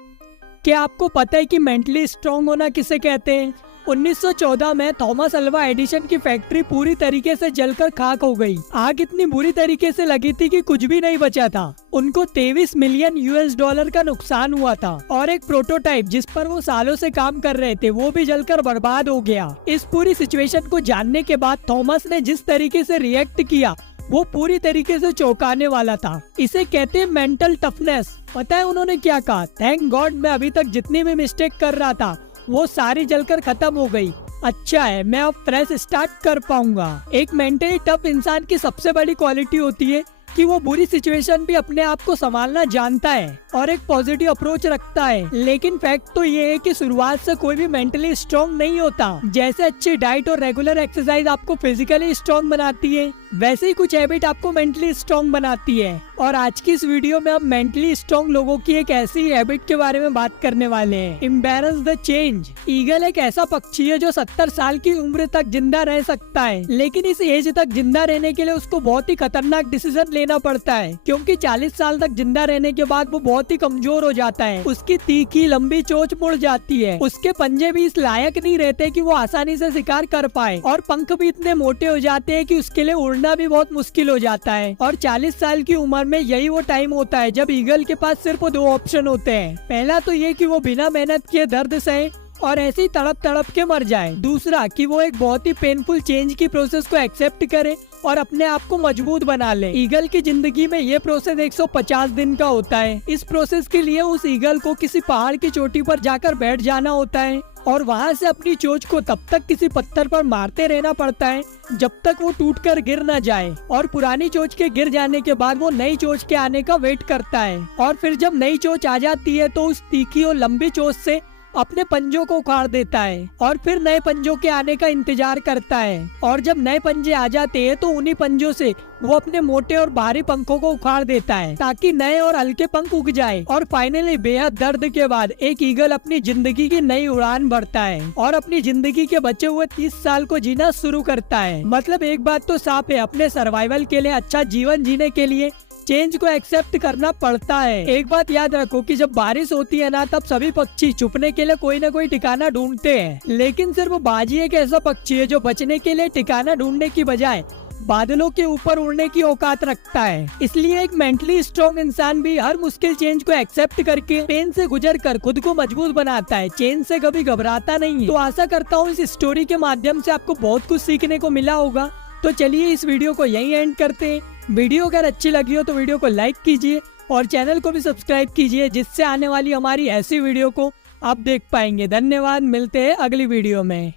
क्या आपको पता है कि मेंटली स्ट्रांग होना किसे कहते हैं? 1914 में थॉमस अल्वा एडिसन की फैक्ट्री पूरी तरीके से जलकर खाक हो गई। आग इतनी बुरी तरीके से लगी थी कि कुछ भी नहीं बचा था। उनको 23 मिलियन US$ का नुकसान हुआ था और एक प्रोटोटाइप जिस पर वो सालों से काम कर रहे थे वो भी जलकर बर्बाद हो गया। इस पूरी सिचुएशन को जानने के बाद थॉमस ने जिस तरीके से रिएक्ट किया वो पूरी तरीके से चौंकाने वाला था। इसे कहते हैं मेंटल टफनेस। पता है उन्होंने क्या कहा? थैंक गॉड मैं अभी तक जितनी भी मिस्टेक कर रहा था वो सारी जलकर खत्म हो गई। अच्छा है मैं अब फ्रेश स्टार्ट कर पाऊंगा। एक मेंटली टफ इंसान की सबसे बड़ी क्वालिटी होती है कि वो बुरी सिचुएशन भी अपने आप को संभालना जानता है और एक पॉजिटिव अप्रोच रखता है। लेकिन फैक्ट तो ये है कि शुरुआत से कोई भी मेंटली स्ट्रांग नहीं होता। जैसे अच्छी डाइट और रेगुलर एक्सरसाइज आपको फिजिकली स्ट्रांग बनाती है, वैसे ही कुछ हैबिट आपको मेंटली स्ट्रांग बनाती है। और आज की इस वीडियो में हम मेंटली स्ट्रांग लोगों की एक ऐसी हैबिट के बारे में बात करने वाले हैं, एम्ब्रेस द चेंज। ईगल एक ऐसा पक्षी है जो 70 साल की उम्र तक जिंदा रह सकता है, लेकिन इस एज तक जिंदा रहने के लिए उसको बहुत ही खतरनाक डिसीजन लेना पड़ता है, क्योंकि 40 साल तक जिंदा रहने के बाद वो बहुत ही कमजोर हो जाता है। उसकी तीखी लंबी चोंच मुड़ जाती है, उसके पंजे भी इस लायक नहीं रहते कि वो आसानी से शिकार कर पाए, और पंख भी इतने मोटे हो जाते हैं कि उसके लिए उड़ना भी बहुत मुश्किल हो जाता है। और 40 साल की उम्र में यही वो टाइम होता है जब ईगल के पास सिर्फ 2 ऑप्शन होते हैं। पहला तो ये कि वो बिना मेहनत किए दर्द सहे और ऐसे ही तड़प तड़प के मर जाए। दूसरा कि वो एक बहुत ही पेनफुल चेंज की प्रोसेस को एक्सेप्ट करे और अपने आप को मजबूत बना ले। ईगल की जिंदगी में ये प्रोसेस 150 दिन का होता है। इस प्रोसेस के लिए उस ईगल को किसी पहाड़ की चोटी पर जाकर बैठ जाना होता है और वहाँ से अपनी चोंच को तब तक किसी पत्थर पर मारते रहना पड़ता है जब तक वो टूटकर गिर न जाए। और पुरानी चोंच के गिर जाने के बाद वो नई चोंच के आने का वेट करता है, और फिर जब नई चोंच आ जाती है तो उस तीखी और लंबी चोंच से अपने पंजों को उखाड़ देता है और फिर नए पंजों के आने का इंतजार करता है। और जब नए पंजे आ जाते हैं तो उन्हीं पंजों से वो अपने मोटे और भारी पंखों को उखाड़ देता है ताकि नए और हल्के पंख उग जाए। और फाइनली बेहद दर्द के बाद एक ईगल अपनी जिंदगी की नई उड़ान भरता है और अपनी जिंदगी के बचे हुए 30 साल को जीना शुरू करता है। मतलब एक बात तो साफ है, अपने सर्वाइवल के लिए, अच्छा जीवन जीने के लिए चेंज को एक्सेप्ट करना पड़ता है। एक बात याद रखो कि जब बारिश होती है ना, तब सभी पक्षी छुपने के लिए कोई न कोई ठिकाना ढूंढते हैं, लेकिन सिर्फ बाजी एक ऐसा पक्षी है जो बचने के लिए ठिकाना ढूंढने की बजाय बादलों के ऊपर उड़ने की औकात रखता है। इसलिए एक मेंटली स्ट्रांग इंसान भी हर मुश्किल चेंज को एक्सेप्ट करके पेन से गुजर कर खुद को मजबूत बनाता है, चेंज से कभी घबराता नहीं है। तो आशा करता हूँ इस स्टोरी के माध्यम से आपको बहुत कुछ सीखने को मिला होगा। तो चलिए इस वीडियो को यहीं एंड करते हैं। वीडियो अगर अच्छी लगी हो तो वीडियो को लाइक कीजिए और चैनल को भी सब्सक्राइब कीजिए, जिससे आने वाली हमारी ऐसी वीडियो को आप देख पाएंगे। धन्यवाद, मिलते हैं अगली वीडियो में।